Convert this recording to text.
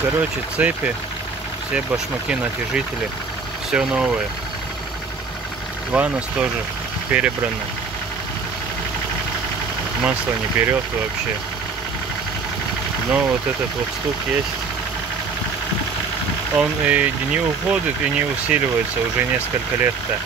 Короче, цепи, все башмаки, натяжители, все новое. Ванус тоже перебранный. Масло не берет вообще. Но вот этот вот стук есть. Он и не уходит, и не усиливается уже несколько лет-то.